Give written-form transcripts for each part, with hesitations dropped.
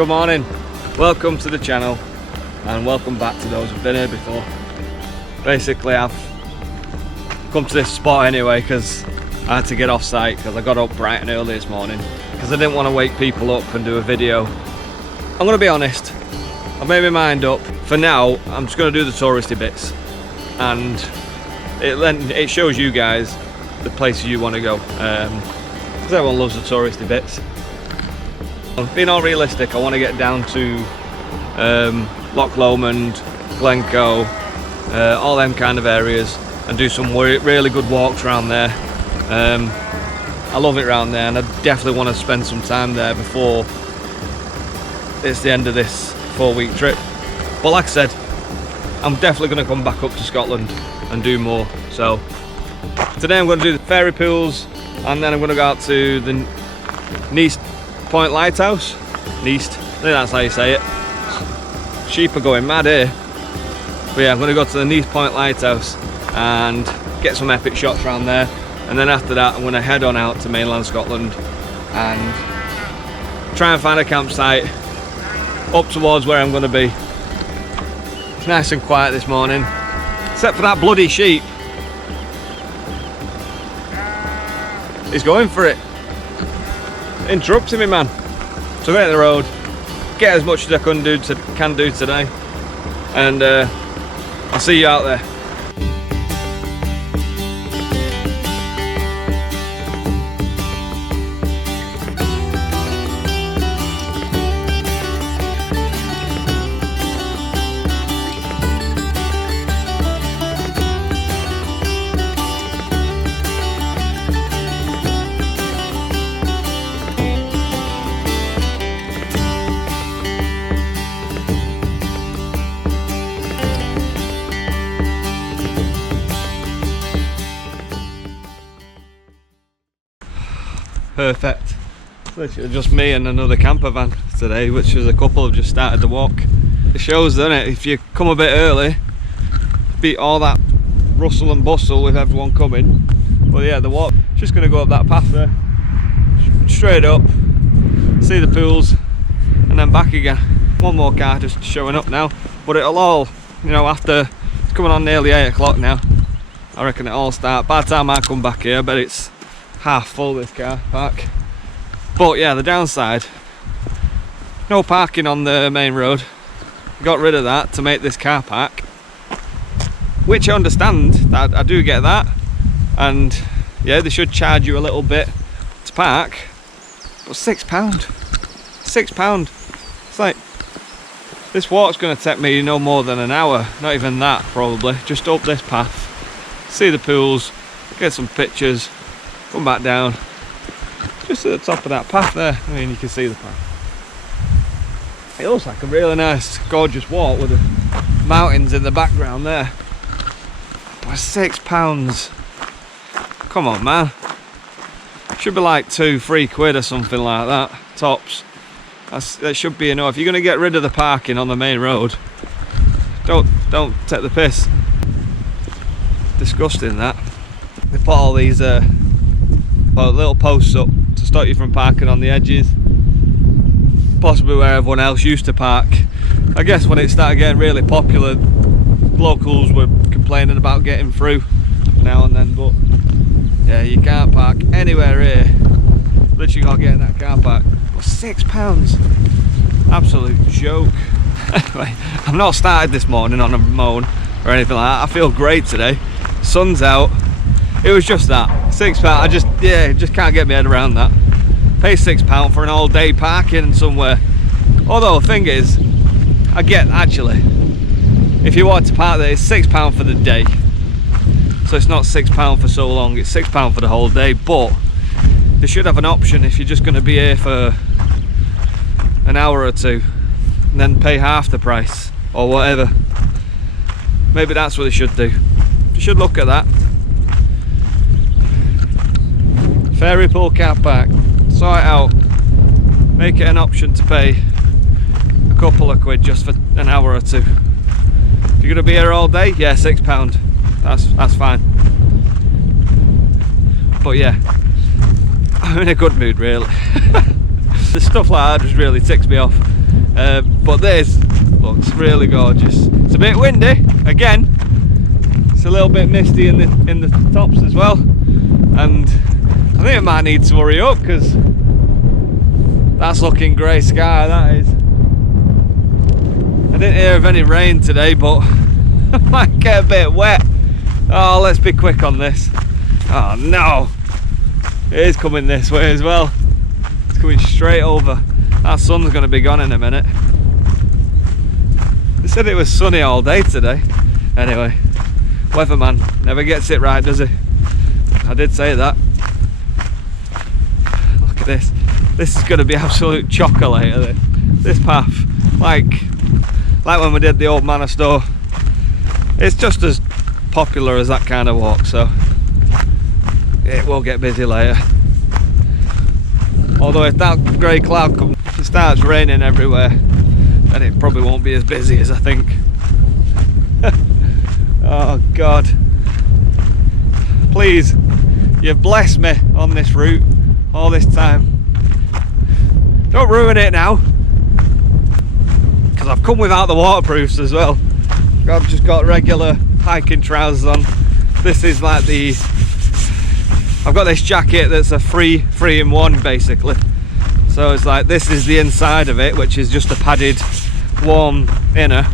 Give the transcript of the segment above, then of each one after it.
Good morning, welcome to the channel and welcome back to those who've been here before. Basically I've come to this spot anyway because I had to get off site because I got up bright and early this morning because I didn't want to wake people up and do a video. I'm going to be honest, I've made my mind up. For now I'm just going to do the touristy bits and it shows you guys the places you want to go because everyone loves the touristy bits. Being all realistic, I want to get down to Loch Lomond, Glencoe, all them kind of areas and do some really good walks around there. I love it around there and I definitely want to spend some time there before it's the end of this 4-week trip. But like I said, I'm definitely going to come back up to Scotland and do more. So today I'm going to do the fairy pools and then I'm going to go out to the Neist Point Lighthouse. Neist, I think that's how you say it. Sheep are going mad here. But yeah, I'm going to go to the Neist Point Lighthouse and get some epic shots around there. And then after that I'm going to head on out to mainland Scotland and try and find a campsite up towards where I'm going to be. It's nice and quiet this morning, except for that bloody sheep. He's going for it. Interrupting me, man. So get on the road, get as much as I can do today, and I'll see you out there. Perfect. Literally just me and another camper van today, which is a couple have just started to walk. It shows, doesn't it, if you come a bit early, beat all that rustle and bustle with everyone coming. Well yeah, the walk, just going to go up that path there, straight up, see the pools and then back again. One more car just showing up now, but it'll all, you know, after, it's coming on nearly 8 o'clock now, I reckon it'll all start. By the time I come back here, I bet it's half full, this car park. But yeah, the downside, no parking on the main road. Got rid of that to make this car park, which I understand, that I do get that, and yeah, they should charge you a little bit to park, but £6, it's like, this walk's going to take me no more than an hour, not even that probably, just up this path, see the pools, get some pictures, come back down, just at the top of that path there. I mean, you can see the path. It looks like a really nice, gorgeous walk with the mountains in the background there. But £6, come on man. Should be like £2-3 or something like that, tops. That should be enough. If you're going to get rid of the parking on the main road, don't take the piss. Disgusting that. They put all these little posts up to stop you from parking on the edges, possibly where everyone else used to park. I guess when it started getting really popular, locals were complaining about getting through now and then, but yeah, you can't park anywhere here. Literally got to get in that car park. But £6, absolute joke. Anyway, I've not started this morning on a moan or anything like that. I feel great today, sun's out. It was just that, £6, I just can't get my head around that. Pay £6 for an all day parking somewhere. Although the thing is, I get, actually, if you want to park there, it's £6 for the day. So it's not £6 for so long, it's £6 for the whole day, but they should have an option if you're just going to be here for an hour or two, and then pay half the price, or whatever. Maybe that's what they should do. They should look at that. Fairy pool car park, sort it out, make it an option to pay a couple of quid just for an hour or two. If you're going to be here all day, yeah, £6, that's fine. But yeah, I'm in a good mood really. The stuff like that just really ticks me off. But this looks really gorgeous. It's a bit windy again. It's a little bit misty in the tops as well, and I think I might need to hurry up because that's looking grey sky, that is. I didn't hear of any rain today, but I might get a bit wet. Oh, let's be quick on this. Oh no, it is coming this way as well. It's coming straight over. That sun's going to be gone in a minute. They said it was sunny all day today. Anyway, weatherman never gets it right, does he? I did say that. Look at this. This is going to be absolute chocolate. This path, like when we did the old manor store. It's just as popular as that kind of walk, so it will get busy later. Although if that grey cloud comes, it starts raining everywhere, then it probably won't be as busy as I think. Oh God, please, you've blessed me on this route all this time. Don't ruin it now, because I've come without the waterproofs as well. I've just got regular hiking trousers on. This is like I've got this jacket that's a three in one basically. So it's like, this is the inside of it, which is just a padded warm inner,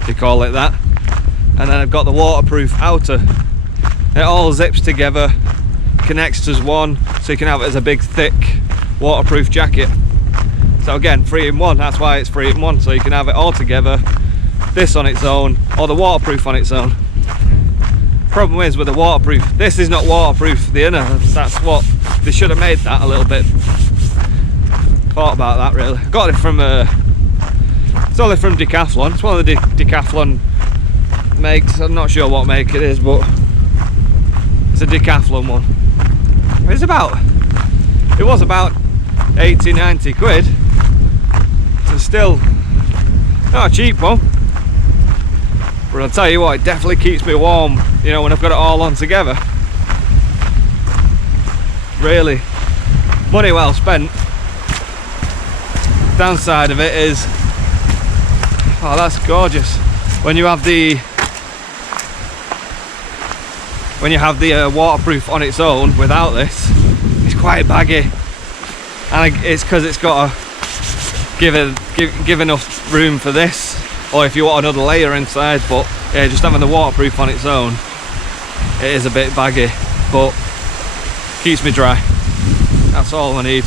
if you call it that, and then I've got the waterproof outer. It all zips together, connects as one, so you can have it as a big thick waterproof jacket. So again, 3 in 1, that's why it's 3 in 1, so you can have it all together, this on its own, or the waterproof on its own. Problem is with the waterproof, this is not waterproof, the inner. That's what they should have made that a little bit. Thought about that really. I got it from it's only from Decathlon. It's one of the Decathlon makes. I'm not sure what make it is, but it's a Decathlon one. It was about 80-90 quid. So still not a cheap one. But I'll tell you what, it definitely keeps me warm, you know, when I've got it all on together. Really, money well spent. Downside of it is, oh, that's gorgeous. When you have the waterproof on its own without this, it's quite baggy, and it's because it's got to give enough room for this, or if you want another layer inside. But yeah, just having the waterproof on its own, it is a bit baggy, but keeps me dry. That's all I need.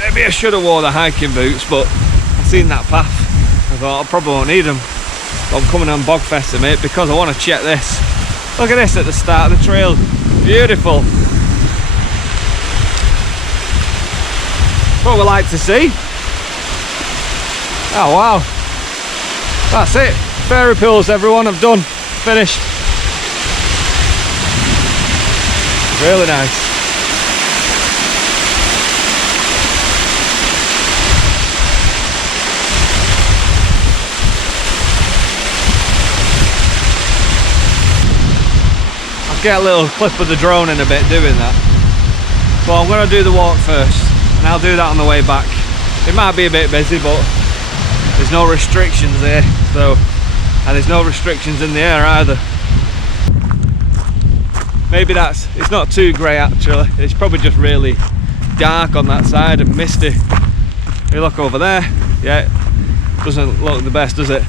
Maybe I should have wore the hiking boots, but I've seen that path. I thought I probably won't need them. But I'm coming on Bogfest, mate, because I want to check this. Look at this at the start of the trail. Beautiful. What we like to see. Oh wow. That's it. Fairy pools, everyone. I've done. Finished. Really nice. I'll get a little clip of the drone in a bit doing that. But I'm going to do the walk first, and I'll do that on the way back. It might be a bit busy, but there's no restrictions there, so, and there's no restrictions in the air either. Maybe it's not too grey actually, it's probably just really dark on that side and misty. You look over there, yeah, doesn't look the best, does it?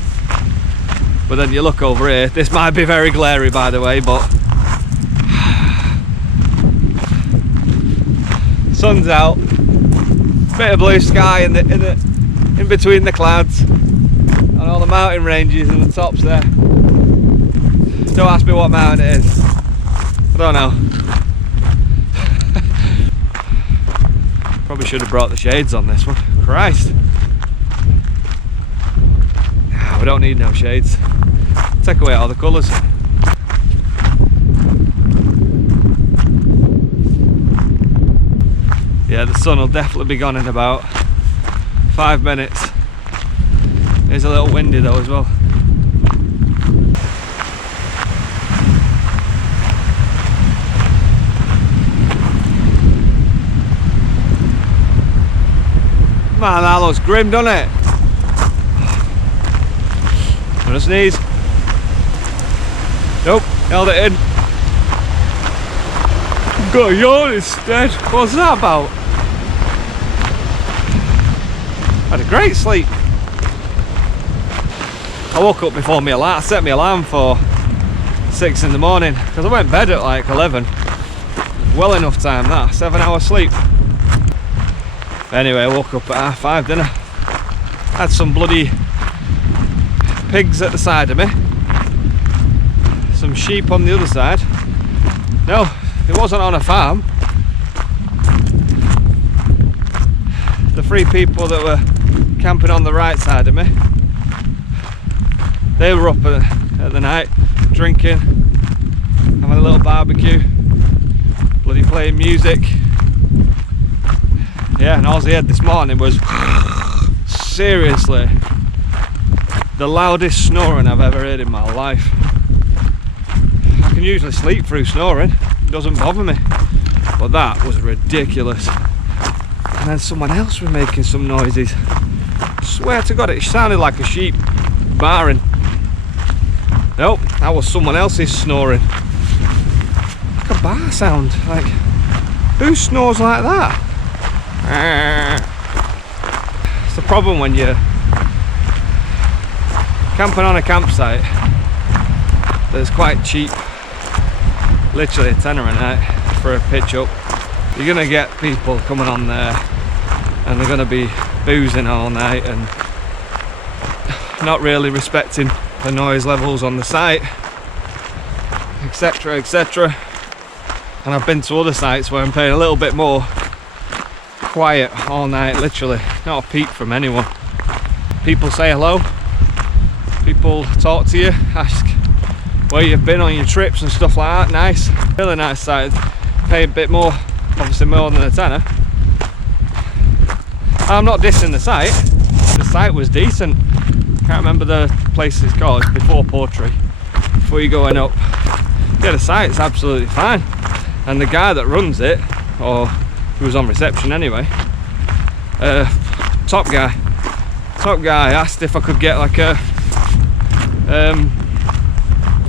But then you look over here, this might be very glary by the way, but sun's out, bit of blue sky in between the clouds, and all the mountain ranges and the tops there. Don't ask me what mountain it is, I don't know. Probably should have brought the shades on this one. Christ. We don't need no shades. Take away all the colours. Yeah, the sun will definitely be gone in about 5 minutes. It's a little windy though as well. Man, that looks grim, doesn't it? I'm gonna sneeze. Nope, held it in. Got a yawn instead. What's that about? Had a great sleep. I woke up before my alarm. I set my alarm for 6 in the morning because I went to bed at like 11. Well enough time that, 7 hours sleep. Anyway, I woke up at 5:30, didn't I? Had some bloody pigs at the side of me. Some sheep on the other side. No, it wasn't on a farm. The 3 people that were camping on the right side of me, they were up at the night, drinking, having a little barbecue, bloody playing music. Yeah, and all I heard this morning was seriously the loudest snoring I've ever heard in my life. I can usually sleep through snoring, it doesn't bother me, but that was ridiculous. And then someone else was making some noises. I swear to God, it sounded like a sheep barring. Nope, that was someone else's snoring. Like a bar sound. Like, who snores like that? It's the problem when you're camping on a campsite that's quite cheap, literally £10 a night for a pitch up. You're gonna get people coming on there and they're gonna be boozing all night and not really respecting the noise levels on the site, etc, etc. And I've been to other sites where I'm paying a little bit more, quiet all night, literally not a peep from anyone. People say hello, people talk to you, ask where you've been on your trips and stuff like that. Nice, really nice site. Pay a bit more, obviously more than a tenner. I'm not dissing the site was decent. Can't remember the place it's called, it's before Portree, before you're going up. Yeah, the site's absolutely fine, and the guy that runs it, or who was on reception anyway, top guy asked if I could get like a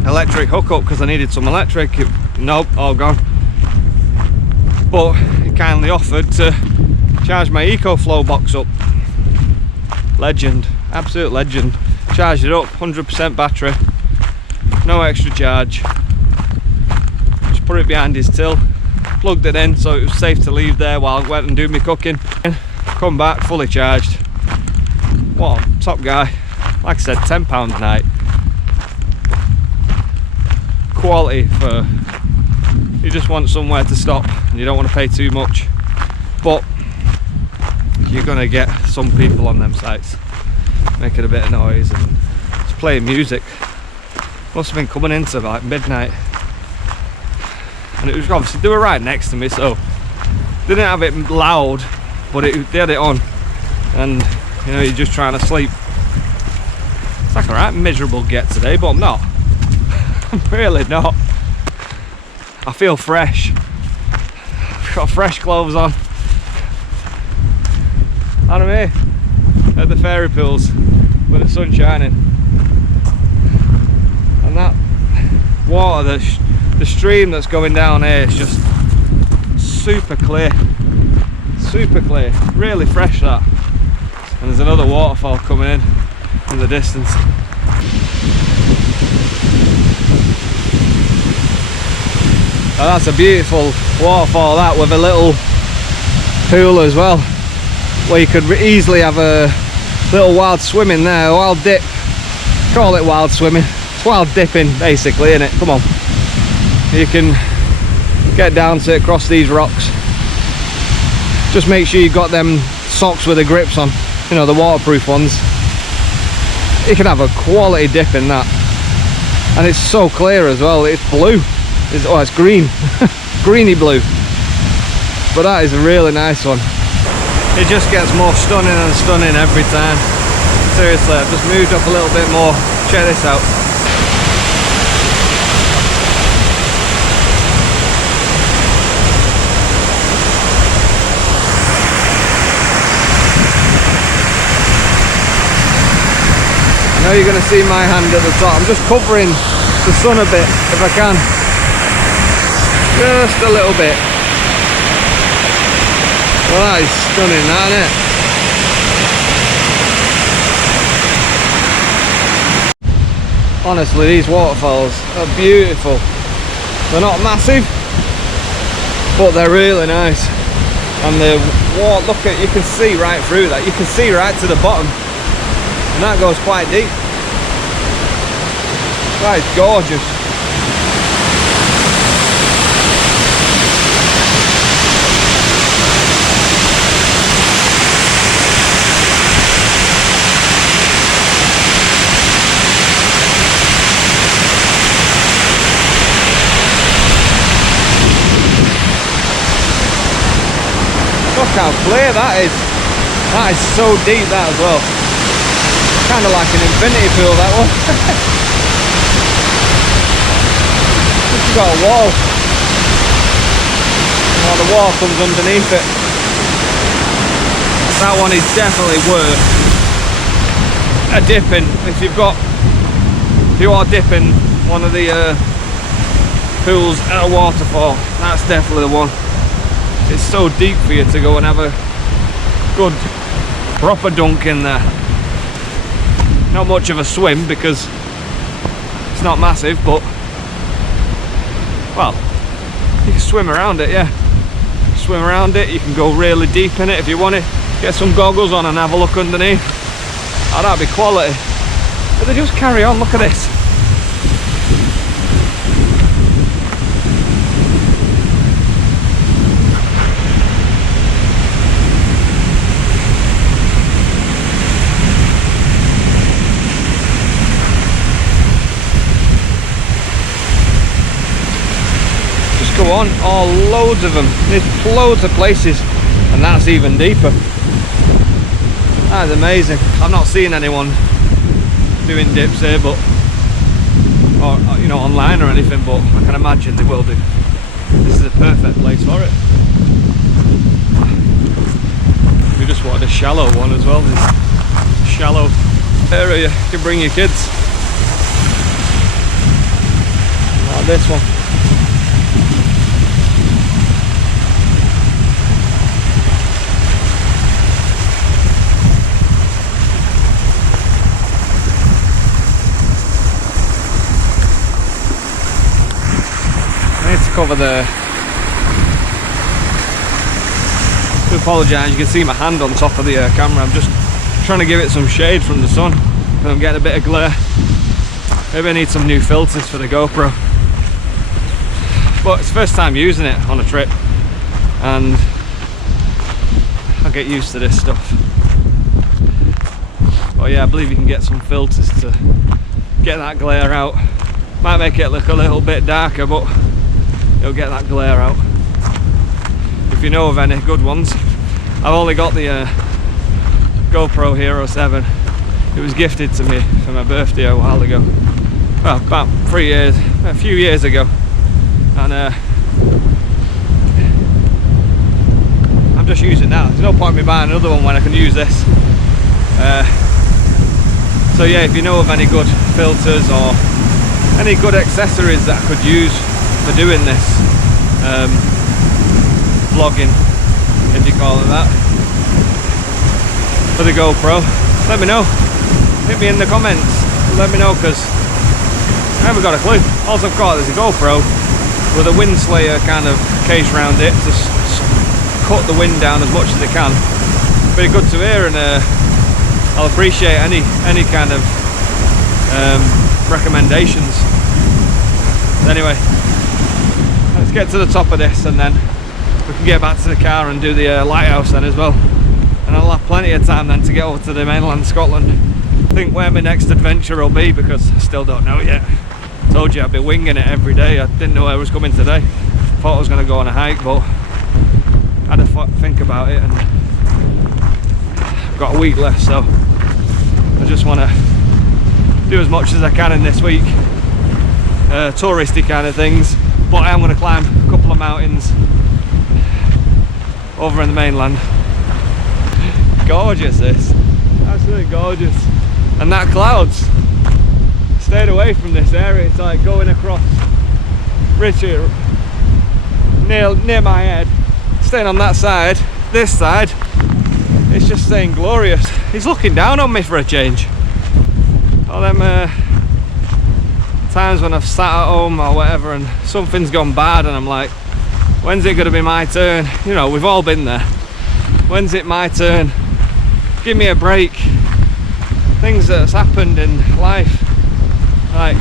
electric hookup because I needed some electric. Nope, all gone. But he kindly offered to charge my EcoFlow box up. Legend, absolute legend. Charged it up, 100% battery, no extra charge. Just put it behind his till, plugged it in so it was safe to leave there while I went and do my cooking. Come back fully charged. What a top guy. Like I said, £10 a night. Quality for, you just want somewhere to stop and you don't want to pay too much, but you're gonna get some people on them sites making a bit of noise and just playing music. Must have been coming into like midnight, and it was obviously, they were right next to me, so they didn't have it loud, but they had it on, and you know, you're just trying to sleep. It's like a right miserable get today, but I'm not. I'm really not. I feel fresh. I've got fresh clothes on. And I'm here at the fairy pools with the sun shining. And that water, the stream that's going down here is just super clear. Super clear. Really fresh, that. And there's another waterfall coming in the distance. Oh, that's a beautiful waterfall, that, with a little pool as well, where you could easily have a little wild swim in there, a wild dip. Call it wild swimming. It's wild dipping basically, isn't it? Come on. You can get down to it, cross these rocks. Just make sure you've got them socks with the grips on, you know, the waterproof ones. You can have a quality dip in that. And it's so clear as well, it's blue. It's green, greeny blue. But that is a really nice one. It just gets more stunning and stunning every time. Seriously, I've just moved up a little bit more. Check this out. know you're going to see my hand at the top. I'm just covering the sun a bit if I can. Just a little bit. Well, that is stunning, that, isn't it? Honestly, these waterfalls are beautiful. They're not massive, but they're really nice. And the water, look at, you can see right through that. You can see right to the bottom. And that goes quite deep. That is gorgeous. Look how clear that is. That is so deep, that as well. Kind of like an infinity pool, that one. It's got a wall. Oh, the wall comes underneath it. That one is definitely worth a dip in. If you are dipping one of the pools at a waterfall, that's definitely the one. It's so deep for you to go and have a good proper dunk in there. Not much of a swim because it's not massive, but well, you can swim around it, yeah. Swim around it, you can go really deep in it if you want it. Get some goggles on and have a look underneath. Oh, that'd be quality. But they just carry on, look at this. Go on, oh, loads of them. There's loads of places, and that's even deeper. That is amazing. I've not seen anyone doing dips here, but or you know, online or anything, but I can imagine they will do. This is a perfect place for it. We just wanted a shallow one as well. This shallow area, you can bring your kids. Like this one. Cover the, to apologise, you can see my hand on top of the camera. I'm just trying to give it some shade from the sun and I'm getting a bit of glare. Maybe I need some new filters for the GoPro, but it's the first time using it on a trip and I'll get used to this stuff. But yeah, I believe you can get some filters to get that glare out. Might make it look a little bit darker, but it'll get that glare out. If you know of any good ones. I've only got the GoPro Hero 7. It was gifted to me for my birthday a while ago. Well, about a few years ago. And I'm just using that. There's no point in me buying another one when I can use this. So yeah, if you know of any good filters or any good accessories that I could use for doing this vlogging, if you call it that, for the GoPro, let me know. Hit me in the comments, let me know, because I haven't got a clue. All I've got is a GoPro with a wind slayer kind of case around it to cut the wind down as much as it can. Very good to hear, and I'll appreciate any kind of recommendations. Anyway, let's get to the top of this and then we can get back to the car and do the lighthouse then as well. And I'll have plenty of time then to get over to the mainland Scotland. I think where my next adventure will be, because I still don't know yet. I told you I'd be winging it every day. I didn't know I was coming today. Thought I was going to go on a hike, but I had to think about it and I've got a week left, so I just want to do as much as I can in this week. Touristy kind of things, but I am going to climb a couple of mountains over in the mainland. Gorgeous, this, absolutely gorgeous. and that clouds. Stayed away from this area. It's like going across Richard near my head, staying on that side. This side, it's just staying glorious. He's looking down on me for a change. All them times when I've sat at home or whatever and something's gone bad and I'm like, when's it going to be my turn? You know, we've all been there. When's it my turn? Give me a break. Things that's happened in life, like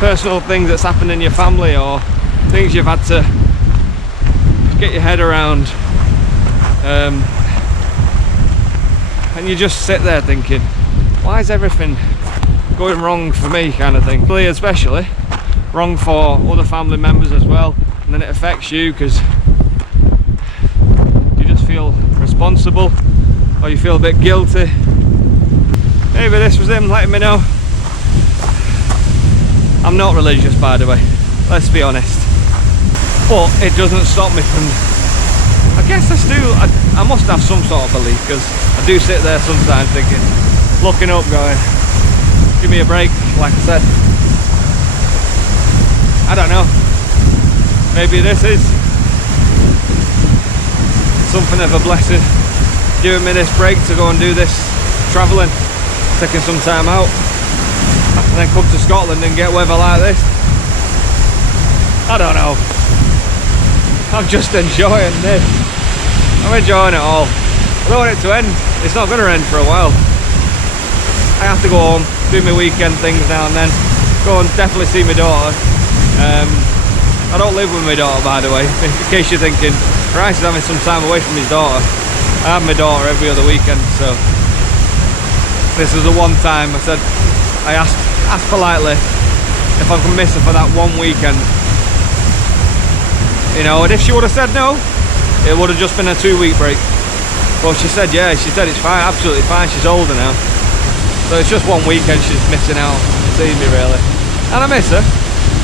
personal things that's happened in your family or things you've had to get your head around, and you just sit there thinking, why is everything going wrong for me, kind of thing. Especially wrong for other family members as well, and then it affects you because you just feel responsible or you feel a bit guilty. Maybe this was him letting me know. I'm not religious, by the way, let's be honest, but it doesn't stop me from, I guess I must have some sort of belief, because I do sit there sometimes thinking, looking up going, give me a break, like I said. I don't know, maybe this is something of a blessing, giving me this break to go and do this travelling, taking some time out and then come to Scotland and get weather like this. I don't know, I'm just enjoying this. I'm enjoying it all. I don't want it to end. It's not going to end for a while. I have to go home, do my weekend things now and then, go and definitely see my daughter. I don't live with my daughter, by the way, in case you're thinking, Bryce is having some time away from his daughter. I have my daughter every other weekend, so this was the one time I said, I asked politely if I could miss her for that one weekend. You know, and if she would have said no, it would have just been a 2-week break. But she said yeah, she said it's fine, absolutely fine, she's older now. So it's just one weekend she's missing out on seeing me, really. And I miss her,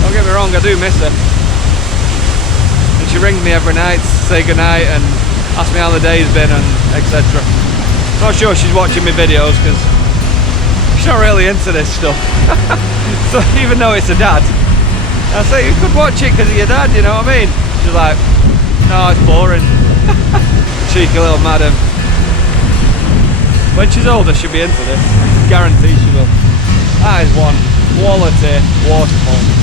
don't get me wrong, I do miss her. And she rings me every night to say goodnight and ask me how the day's been and etc. Not sure she's watching my videos because she's not really into this stuff. So even though it's a dad, I say you could watch it because of your dad, you know what I mean? She's like, no, it's boring. Cheeky little madam. When she's older she'll be into this, I guarantee she will. That is one quality waterfall.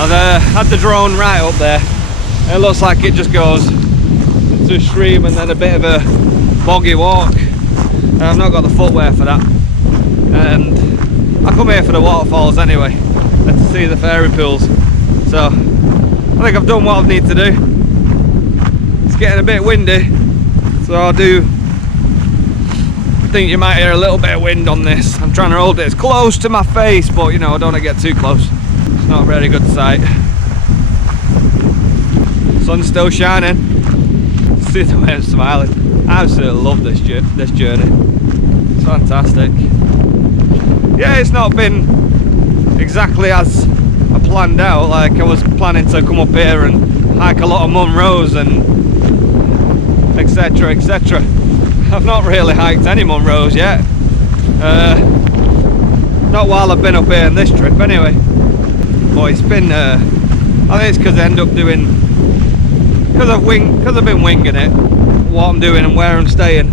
I've had the drone right up there. It looks like it just goes into a stream and then a bit of a boggy walk. I've not got the footwear for that. And I come here for the waterfalls anyway, and to see the fairy pools. So I think I've done what I need to do. It's getting a bit windy, so I'll do think you might hear a little bit of wind on this. I'm trying to hold it as close to my face, but you know, I don't want to get too close. It's not a very good sight. Sun's still shining. See the way I'm smiling. I absolutely love this journey. It's fantastic. Yeah, it's not been exactly as I planned out. Like, I was planning to come up here and hike a lot of Munros and etc, etc. I've not really hiked any Munros yet. Not while I've been up here in this trip anyway. But it's been, I think it's because I end up doing, because I've been winging it, what I'm doing and where I'm staying.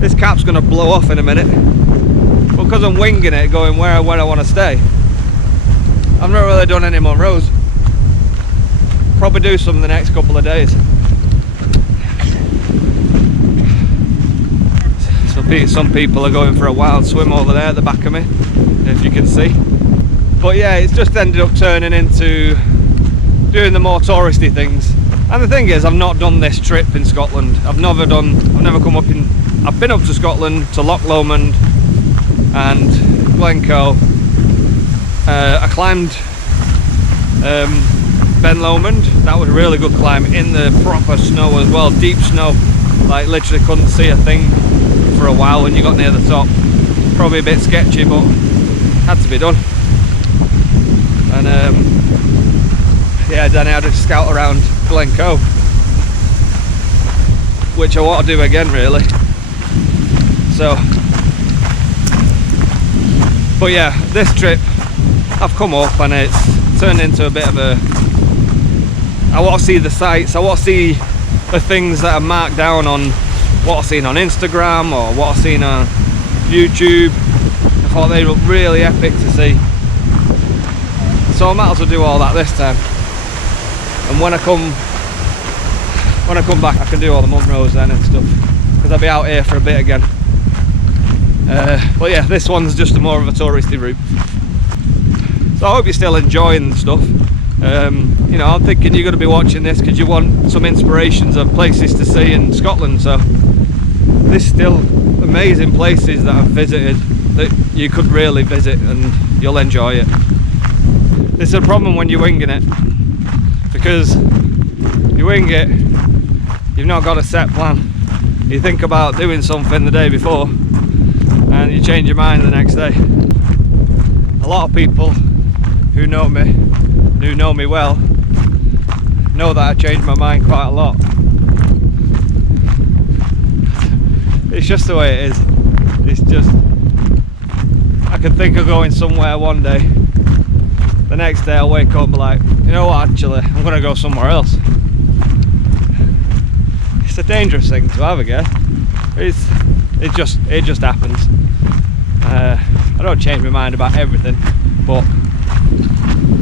This cap's going to blow off in a minute. But because I'm winging it, going where I want to stay, I've not really done any Munros. Probably do some in the next couple of days. Some people are going for a wild swim over there at the back of me, if you can see. But yeah, it's just ended up turning into doing the more touristy things. And the thing is, I've not done this trip in Scotland. I've never been up to Scotland, to Loch Lomond and Glencoe. I climbed Ben Lomond. That was a really good climb in the proper snow as well, deep snow. Like, literally couldn't see a thing for a while when you got near the top. Probably a bit sketchy, but had to be done. And yeah, then I had to scout around Glencoe, which I want to do again really. So, but yeah, this trip I've come up and it's turned into a bit of a, I want to see the sights, I want to see the things that are marked down on what I've seen on Instagram or what I've seen on YouTube. I thought they looked really epic to see, so I might as well do all that this time. And when I come back, I can do all the Munros then and stuff, because I'll be out here for a bit again. But yeah, this one's just more of a touristy route. So I hope you're still enjoying the stuff. You know, I'm thinking you're going to be watching this because you want some inspirations of places to see in Scotland. So there's still amazing places that I've visited that you could really visit and you'll enjoy it. This is a problem when you're winging it, because you wing it, you've not got a set plan. You think about doing something the day before and you change your mind the next day. A lot of people who know me well, know that I change my mind quite a lot. It's just the way it is. It's just, I can think of going somewhere one day, the next day I'll wake up and be like, you know what, actually I'm gonna go somewhere else. It's a dangerous thing to have, I guess. It just happens. I don't change my mind about everything, but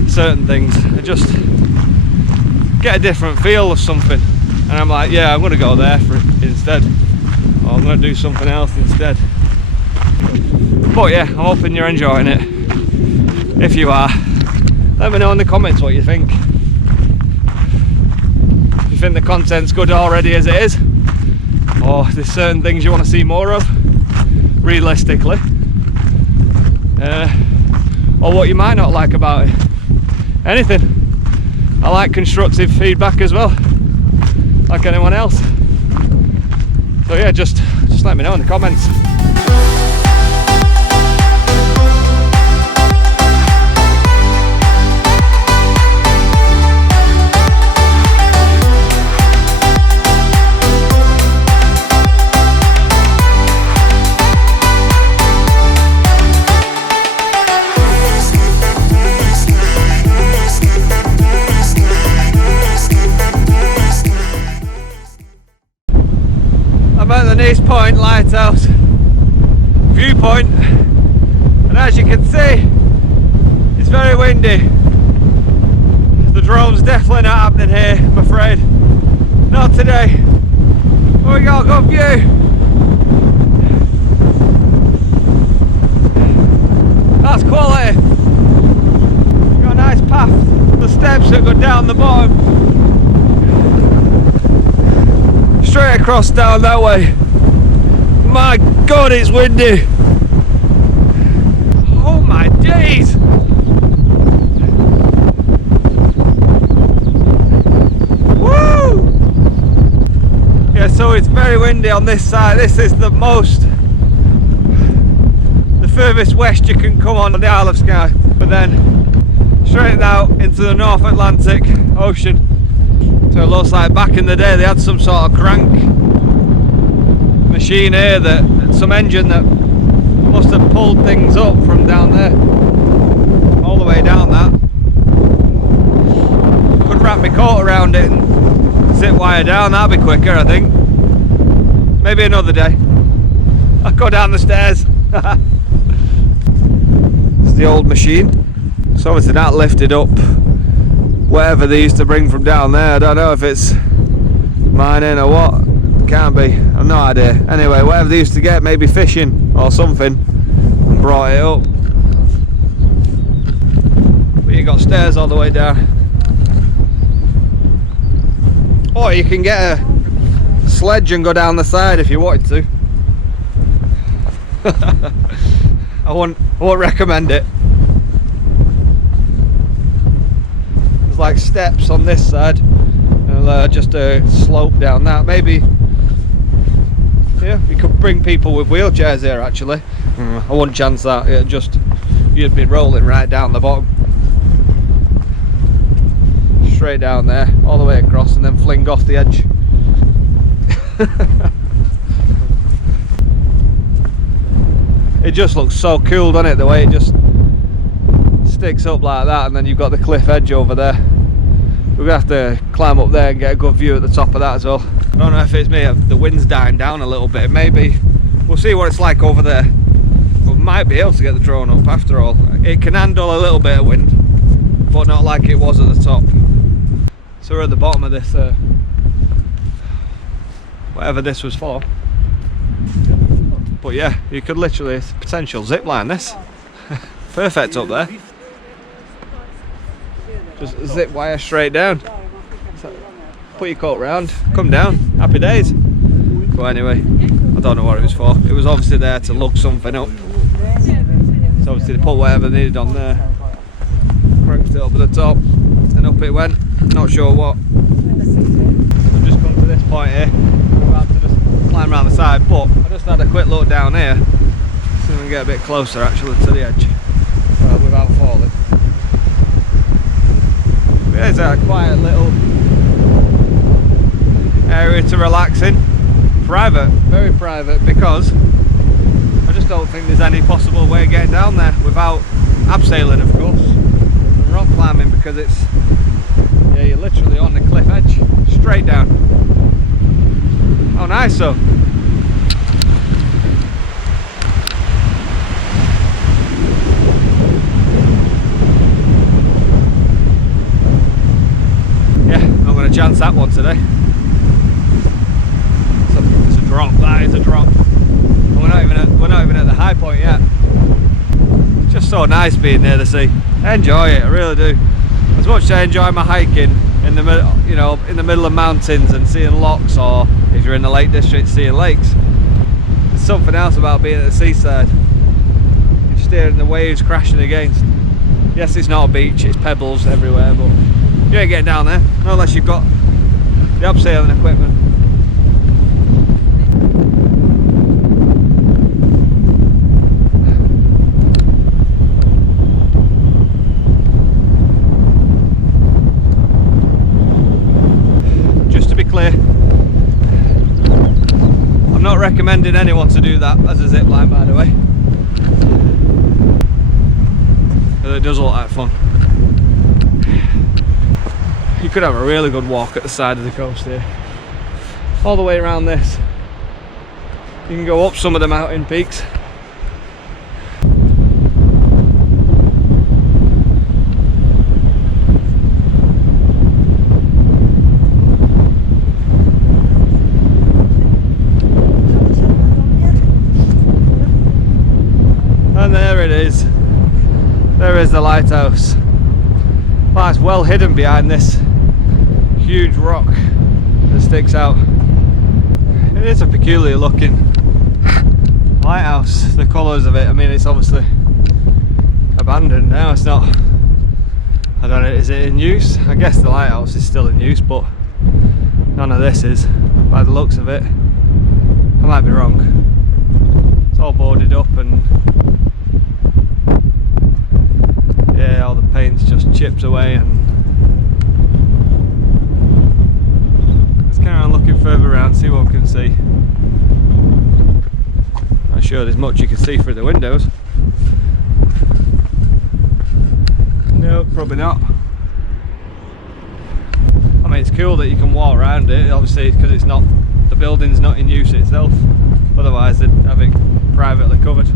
certain things I just get a different feel of something and I'm like, yeah, I'm gonna go there for it instead, or I'm gonna do something else instead. But yeah, I'm hoping you're enjoying it. If you are, let me know in the comments what you think. If you think the content's good already as it is, or there's certain things you want to see more of realistically, or what you might not like about it. Anything. I like constructive feedback as well, like anyone else. So yeah, just let me know in the comments. I'm at the Neist Point Lighthouse viewpoint, and as you can see, it's very windy. The drone's definitely not happening here, I'm afraid. Not today. But we got a good view. That's quality. Got a nice path, the steps that go down the bottom. Straight across down that way. My God, it's windy. Oh my days. Woo! Yeah, so it's very windy on this side. This is the furthest west you can come on the Isle of Skye, but then straight out into the North Atlantic Ocean. So it looks like back in the day they had some sort of crank machine here, some engine that must have pulled things up from down there all the way down that. Could wrap my coat around it and zip wire down, that'd be quicker I think. Maybe another day. I'll go down the stairs. It's the old machine. So obviously that lifted up whatever they used to bring from down there. I don't know if it's mining or what. Can't be, I've no idea. Anyway, whatever they used to get, maybe fishing or something, and brought it up. But you got stairs all the way down. Or you can get a sledge and go down the side if you wanted to. I won't recommend it. There's like steps on this side and just a slope down that. Maybe, yeah, you could bring people with wheelchairs here actually. I wouldn't chance that. You'd be rolling right down the bottom, straight down there, all the way across, and then fling off the edge. It just looks so cool, doesn't it, the way it just sticks up like that, and then you've got the cliff edge over there. We're gonna have to climb up there and get a good view at the top of that as well. I don't know if it's me, the wind's dying down a little bit. Maybe we'll see what it's like over there. But we might be able to get the drone up after all. It can handle a little bit of wind, but not like it was at the top. So we're at the bottom of this, whatever this was for. But yeah, you could literally, it's a potential zip line this. Perfect up there. Just zip wire straight down. So, put your coat round, come down, happy days. But anyway, I don't know what it was for. It was obviously there to lug something up. So obviously they put whatever they needed on there, cranked it up at the top, and up it went. Not sure what. We've just come to this point here. We're about to just climb around the side, but I just had a quick look down here so we can get a bit closer actually to the edge without falling. There's a quiet little area to relax in. Private, very private, because I just don't think there's any possible way of getting down there without abseiling, of course, and rock climbing, because it's, yeah, you're literally on the cliff edge, straight down. Oh nice though. Chance that one today. It's a drop. That is a drop. And we're not even at the high point yet. It's just so nice being near the sea. I enjoy it. I really do. As much as I enjoy my hiking in the middle, you know, in the middle of mountains and seeing lochs, or if you're in the Lake District, seeing lakes. There's something else about being at the seaside. You're just hearing the waves crashing against. Yes, it's not a beach. It's pebbles everywhere, but you ain't getting down there, not unless you've got the abseiling equipment. Just to be clear, I'm not recommending anyone to do that as a zip line, by the way. But it does look like fun. You could have a really good walk at the side of the coast here, all the way around this. You can go up some of the mountain peaks. And there it is. There is the lighthouse. Well, it's well hidden behind this huge rock that sticks out. It is a peculiar looking lighthouse, the colours of it. I mean, it's obviously abandoned now. It's not, I don't know, is it in use? I guess the lighthouse is still in use, but none of this is, by the looks of it. I might be wrong. It's all boarded up and yeah, all the paint's just chipped away. And let's carry on looking further around, see what we can see. Not sure there's much you can see through the windows. No, probably not. I mean, it's cool that you can walk around it, obviously, because it's not, the building's not in use itself. Otherwise they'd have it privately covered.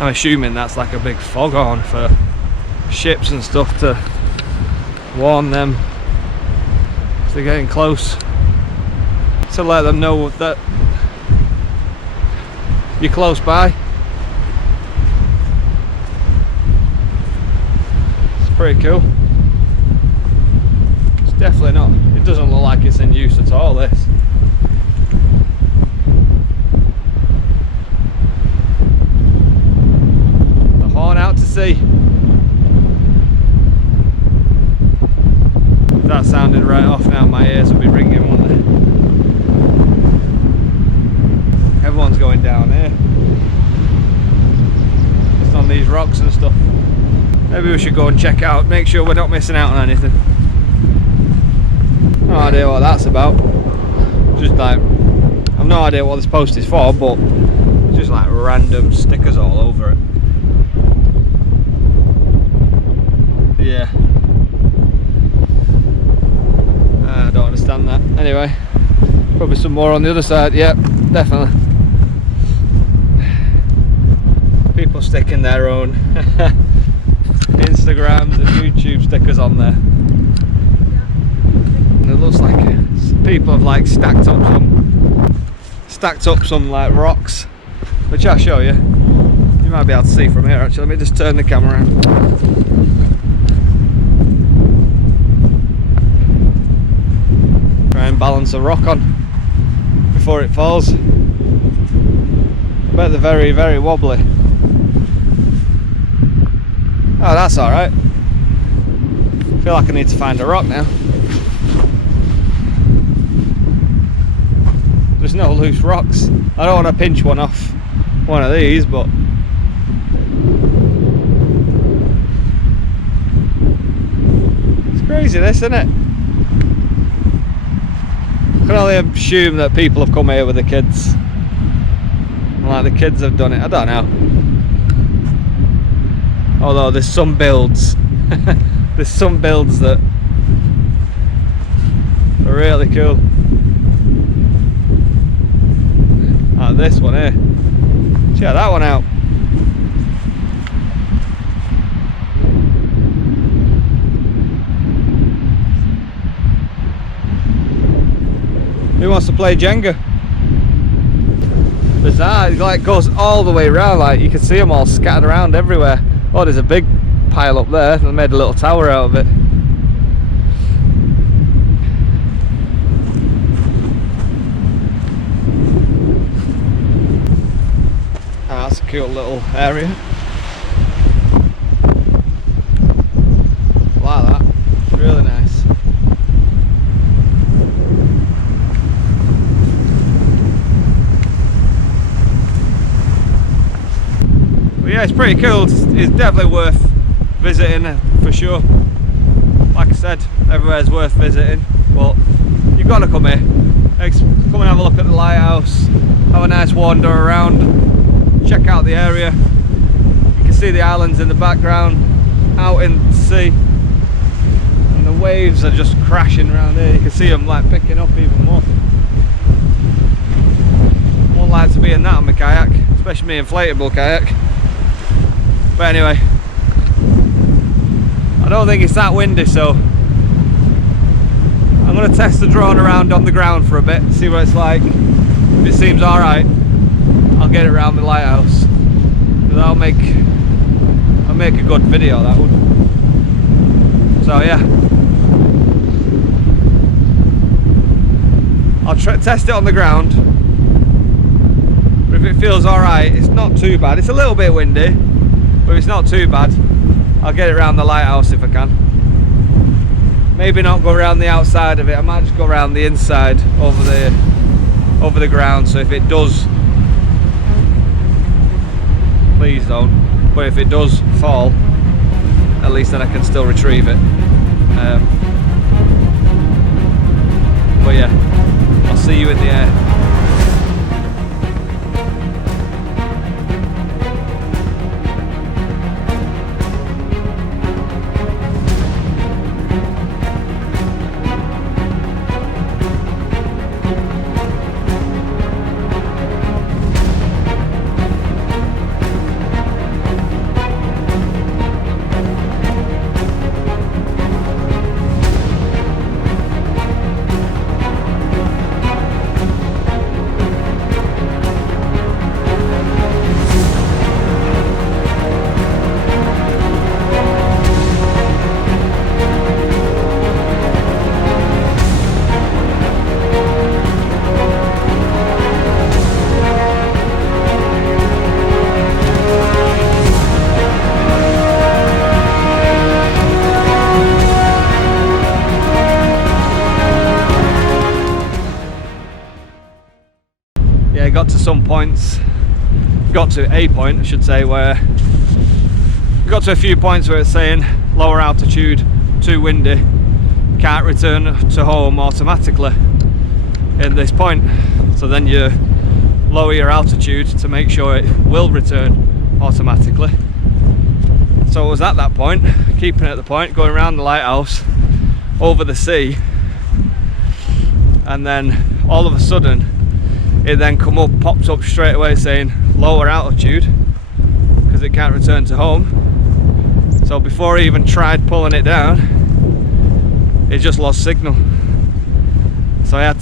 I'm assuming that's like a big foghorn for ships and stuff to warn them if they're getting close, to let them know that you're close by. It's pretty cool. It's definitely not, it doesn't look like it's in use at all, this. The horn out to sea. If that sounded right off now, my ears will be ringing, won't they? Everyone's going down here. Just on these rocks and stuff. Maybe we should go and check out, make sure we're not missing out on anything. No idea what that's about. Just like, I've no idea what this post is for, but it's just like random stickers all over it. Yeah. I don't understand that. Anyway, probably some more on the other side. Yep, definitely. People sticking their own Instagrams and YouTube stickers on there. And it looks like people have like stacked up some like rocks, which I'll show you. You might be able to see from here actually. Let me just turn the camera around. Try and balance a rock on before it falls. I bet they're very, very wobbly. Oh, that's alright. I feel like I need to find a rock now. There's no loose rocks. I don't want to pinch one off one of these, but it's crazy this, isn't it? I can only assume that people have come here with the kids. Like the kids have done it, I don't know. Although there's some builds, there's some builds that are really cool. Like this one here. Check that one out. Who wants to play Jenga? Bizarre, it like goes all the way around, like you can see them all scattered around everywhere. Oh, there's a big pile up there, they made a little tower out of it. Oh, that's a cool little area. I like that, it's really nice. But yeah, it's pretty cool. It's definitely worth visiting for sure. Like I said, everywhere's worth visiting, but you've got to come here. Come and have a look at the lighthouse, have a nice wander around, check out the area. You can see the islands in the background, out in the sea, and the waves are just crashing around here. You can see them like picking up even more. Wouldn't like to be in that on my kayak, especially my inflatable kayak. But anyway, I don't think it's that windy, so I'm going to test the drone around on the ground for a bit, see what it's like. If it seems alright, I'll get it around the lighthouse. That'll make a good video, that would. So yeah. I'll test it on the ground. But if it feels alright, it's not too bad. It's a little bit windy, but it's not too bad. I'll get it around the lighthouse if I can. Maybe not go around the outside of it. I might just go around the inside over the ground. So if it does, please don't. But if it does fall, at least then I can still retrieve it. But yeah, I'll see you in the air. Got to some points, got to a point I should say, where got to a few points where it's saying lower altitude, too windy, can't return to home automatically in this point. So then you lower your altitude to make sure it will return automatically. So I was at that point, keeping it at the point, going around the lighthouse over the sea, and then all of a sudden it then popped up straight away saying lower altitude because it can't return to home. So before I even tried pulling it down, it just lost signal. So I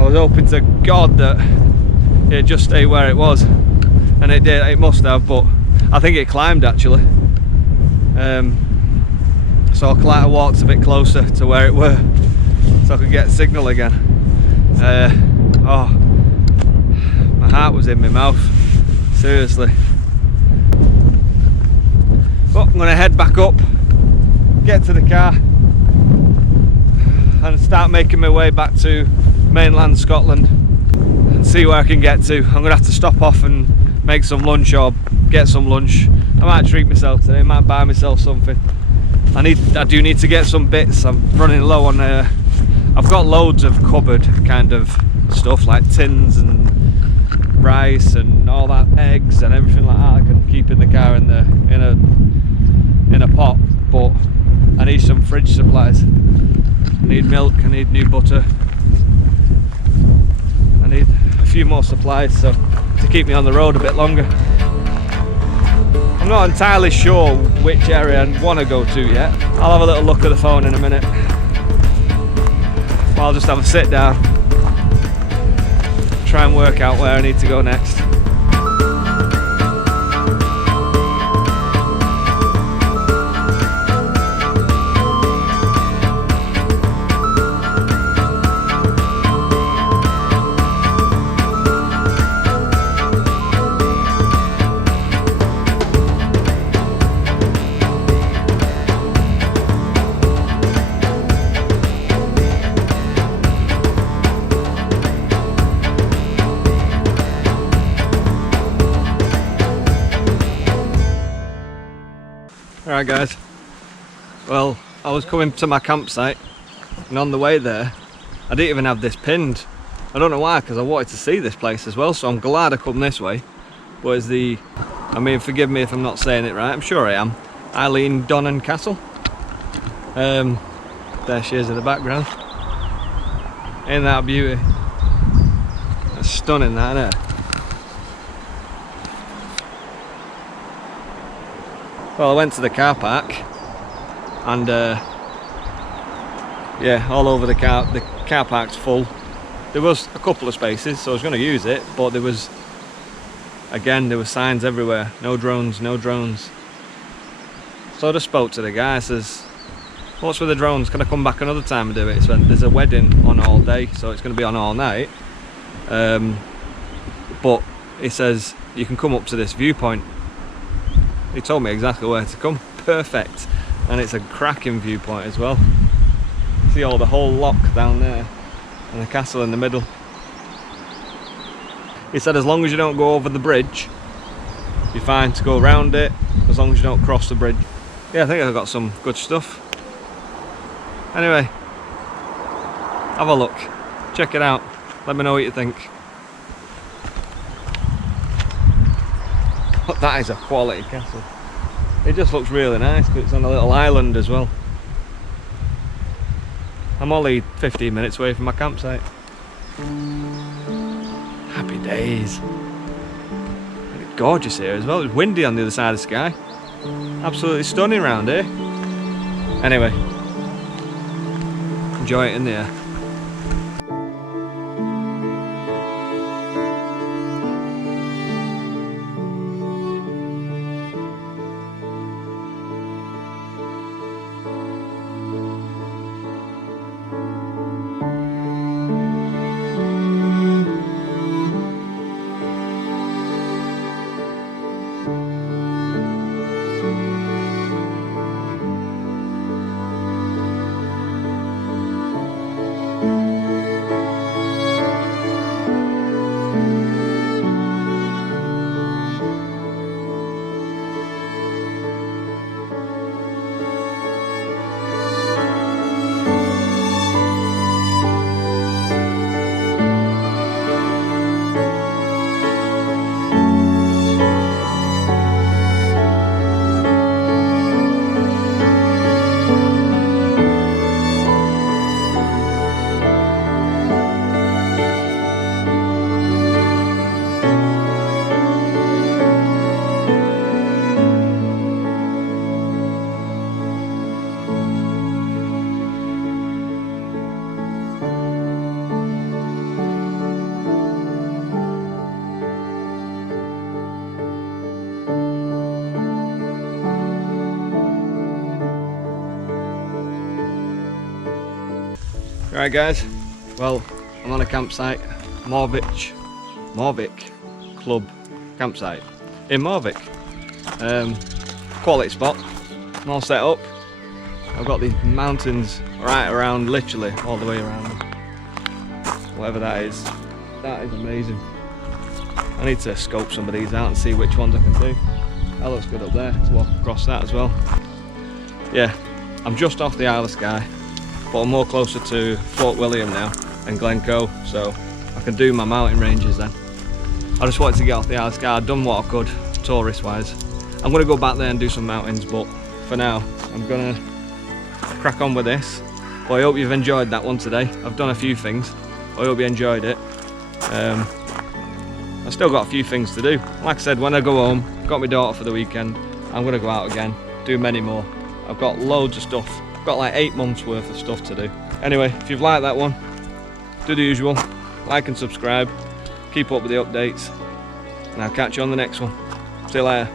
was hoping to God that it just stayed where it was, and it did. It must have, but I think it climbed actually. So I walked a bit closer to where it were so I could get signal again. Oh, my heart was in my mouth, seriously. But I'm going to head back up, get to the car and start making my way back to mainland Scotland and see where I can get to. I'm going to have to stop off and make some lunch or get some lunch. I might treat myself today, I might buy myself something. I do need to get some bits. I'm running low on I've got loads of cupboard kind of stuff like tins and rice and all that, eggs and everything like that I can keep in the car in a pot, but I need some fridge supplies. I need milk, I need new butter, I need a few more supplies so to keep me on the road a bit longer. I'm not entirely sure which area I want to go to yet. I'll have a little look at the phone in a minute. I'll just have a sit down, try and work out where I need to go next. Alright guys, well I was coming to my campsite and on the way there I didn't even have this pinned. I don't know why, because I wanted to see this place as well, so I'm glad I come this way. But it's the, I mean forgive me if I'm not saying it right, I'm sure I am, Eilean Donan Castle. There she is in the background. Ain't that a beauty? That's stunning that, isn't it? Well, I went to the car park and yeah, all over the car park's full. There was a couple of spaces, so I was going to use it, but there was signs everywhere, no drones, no drones. So I just spoke to the guy, I says, What's with the drones? Can I come back another time and do it? So there's a wedding on all day, so it's going to be on all night. But he says you can come up to this viewpoint. He told me exactly where to come. Perfect. And it's a cracking viewpoint as well. See all the whole loch down there and the castle in the middle. He said as long as you don't go over the bridge, you're fine to go around it, as long as you don't cross the bridge. Yeah, I think I've got some good stuff. Anyway, have a look, check it out, let me know what you think. But that is a quality castle. It just looks really nice because it's on a little island as well. I'm only 15 minutes away from my campsite. Happy days. It's gorgeous here as well. It's windy on the other side of Skye. Absolutely stunning around here. Anyway, enjoy it in the air. Alright guys, well I'm on a campsite, Morlich Club campsite in Morlich. Quality spot, I'm all set up. I've got these mountains right around, literally all the way around. Whatever that is amazing. I need to scope some of these out and see which ones I can do. That looks good up there, to walk across that as well. Yeah, I'm just off the Isle of Skye, but I'm more closer to Fort William now and Glencoe, so I can do my mountain ranges then. I just wanted to get off the Isle of Skye. I've done what I could tourist wise. I'm going to go back there and do some mountains, but for now I'm going to crack on with this. But I hope you've enjoyed that one today. I've done a few things. I hope you enjoyed it. I've still got a few things to do. Like I said, when I go home, got my daughter for the weekend, I'm going to go out again, do many more. I've got loads of stuff. I've got like 8 months worth of stuff to do. Anyway, if you've liked that one, do the usual, like and subscribe, keep up with the updates, and I'll catch you on the next one. See you later.